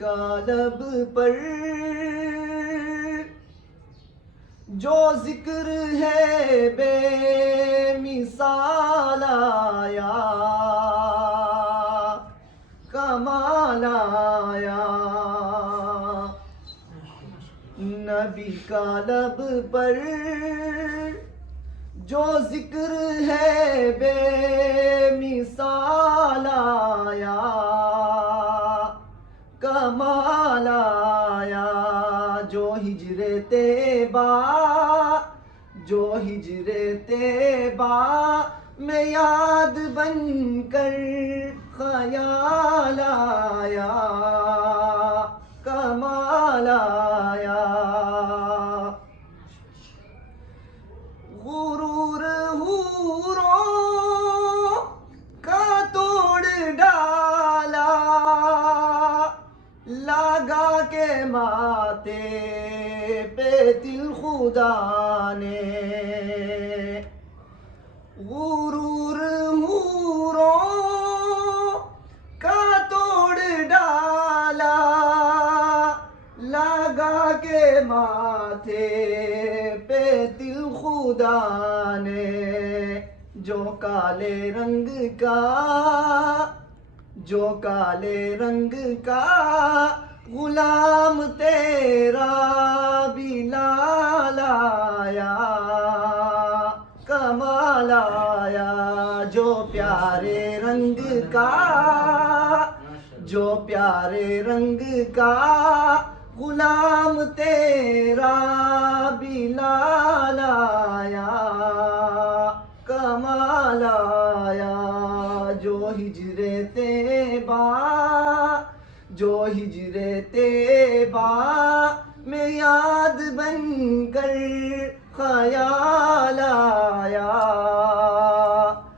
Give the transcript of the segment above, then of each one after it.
کا لب پر جو ذکر ہے بے مثال آیا، کمال آیا۔ نبی کا لب پر جو ذکر ہے بے مثال آیا، کمال آیا۔ جو ہجر طیبہ، جو ہجر طیبہ میں یاد بن کر خیال آیا، کمال آیا۔ غرور حوروں کا توڑ ڈالا، لگا کے ماتھے پہ دل خدا نے۔ غرور حوروں کا توڑ ڈالا، لگا کے ماتھے پہ دل خدا نے۔ جو کالے رنگ کا، جو کالے رنگ کا غلام تیرا بلال آیا، کمال آیا۔ جو پیارے رنگ کا، جو پیارے رنگ کا غلام تیرا بلال آیا، کمال آیا۔ جو ہجر طیبہ، جو ہجر طیبہ میں یاد بن کر خیال آیا،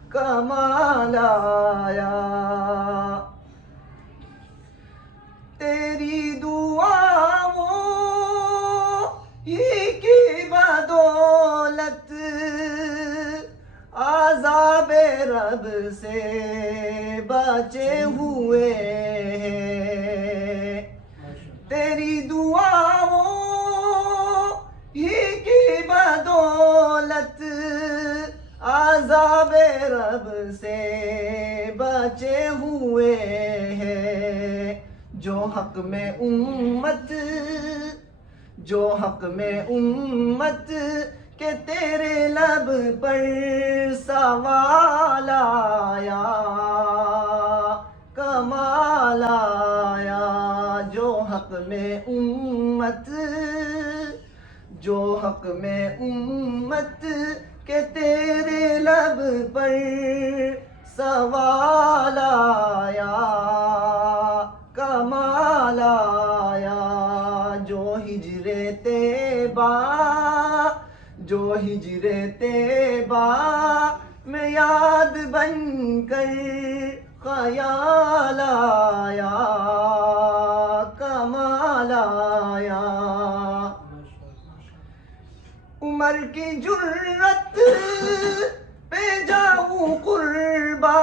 کمال آیا۔ تیری دعاؤں ہی کی بدولت عذاب رب سے بچے ہوئے ہیں۔ تیری دعاؤں ہی کی بدولت عذاب رب سے بچے ہوئے ہیں۔ جو حق میں امت، جو حق میں امت کہ تیرے لب پر سوال آیا، کمال آیا۔ جو حق میں امت، جو حق میں امت کہ تیرے لب پر سوال آیا، کمال آیا۔ جو ہجر طیبہ، جو ہجر طیبہ میں یاد بن کر خیال آیا، کمال آیا۔ عمر کی جرت پہ جاؤں قربا،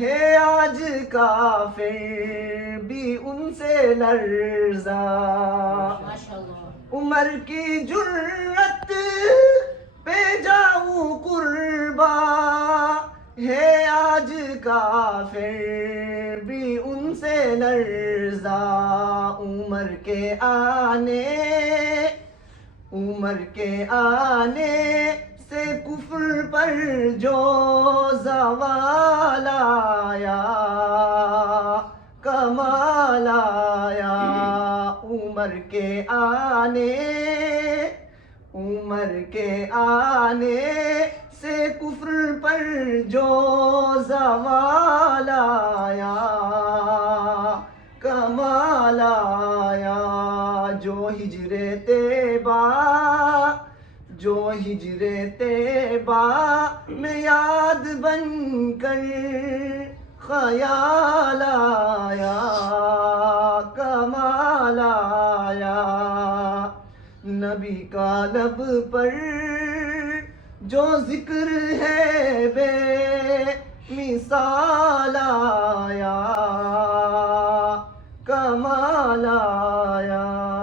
ہے آج کافر بھی ان سے لرزا۔ عمر کی جرت پہ جاؤں قربا، ہے آج کافر بھی ان سے لرزا۔ عمر کے آنے، عمر کے آنے سے کفر پر جو زوال آیا، کمال آیا۔ عمر کے آنے، عمر کے آنے سے کفر پر جو زوال آیا، کمال آیا۔ جو ہجر طیبہ، جو ہجر طیبہ میں یاد بن کر خیال آیا، کمال آیا۔ نبی کا لب پر جو ذکر ہے بے مثال آیا، کمال آیا